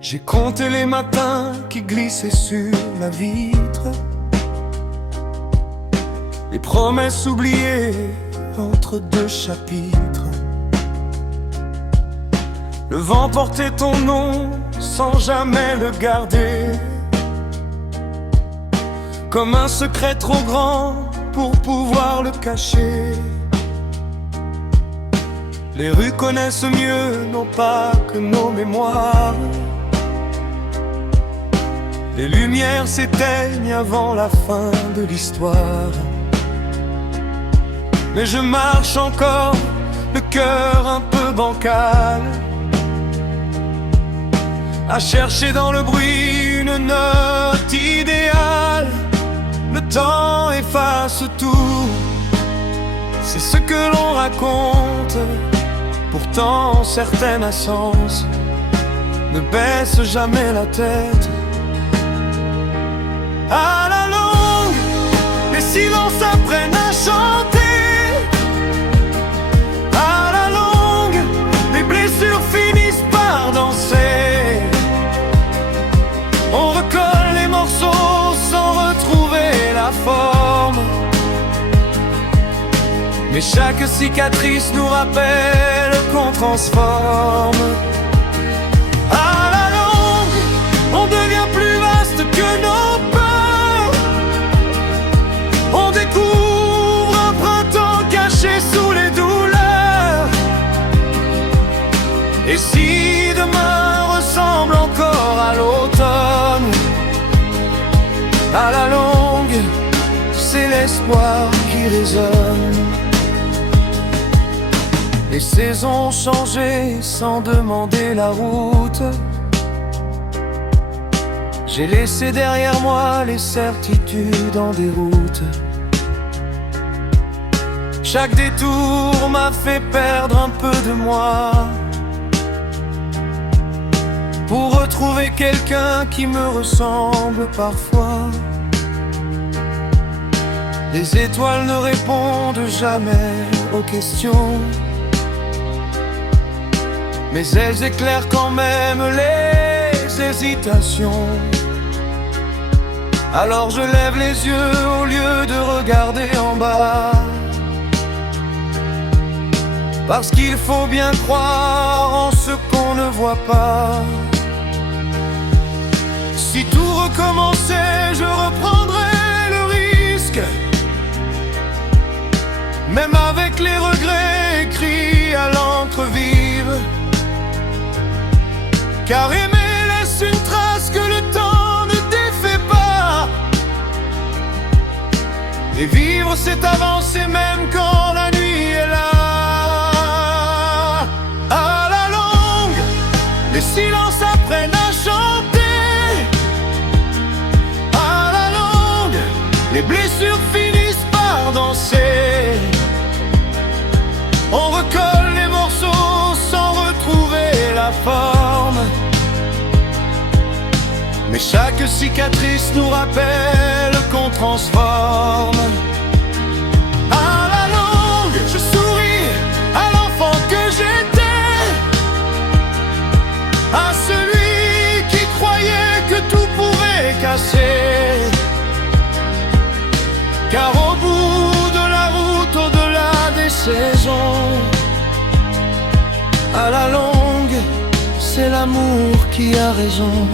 J'ai compté les matins qui glissaient sur la vitre, les promesses oubliées entre deux chapitres. Le vent portait ton nom sans jamais le garder, comme un secret trop grand pour pouvoir le cacher. Les rues connaissent mieux nos pas que nos mémoires. Les lumières s'éteignent avant la fin de l'histoire. Mais je marche encore, le cœur un peu bancal, à chercher dans le bruit une note idéale. Le temps efface tout, c'est ce que l'on raconte. Pourtant certaines assences ne baissent jamais la tête. À la longue, les silences apprennent à chanter. À la longue, les blessures finissent par danser. On recolle les morceaux sans retrouver la forme, mais chaque cicatrice nous rappelle qu'on transforme. À la longue, on devient plus vaste que nos peurs. On découvre un printemps caché sous les douleurs. Et si demain ressemble encore à l'automne, à la longue, c'est l'espoir qui résonne. Les saisons ont changé sans demander la route. J'ai laissé derrière moi les certitudes en déroute. Chaque détour m'a fait perdre un peu de moi, pour retrouver quelqu'un qui me ressemble parfois. Les étoiles ne répondent jamais aux questions, mais elles éclairent quand même les hésitations. Alors je lève les yeux au lieu de regarder en bas, parce qu'il faut bien croire en ce qu'on ne voit pas. Si tout recommençait, je reprendrais le risque, même avec les regrets écrits à l'encre vive. Car aimer laisse une trace que le temps ne défait pas. Et vivre c'est avancer même quand la nuit est là. À la longue, les silences apprennent à chanter. À la longue, les blessures finissent par danser. On recolle les morceaux sans retrouver la forme, mais chaque cicatrice nous rappelle qu'on transforme. À la longue, je souris à l'enfant que j'étais, à celui qui croyait que tout pouvait casser. Car au bout de la route, au-delà des saisons, à la longue, c'est l'amour qui a raison.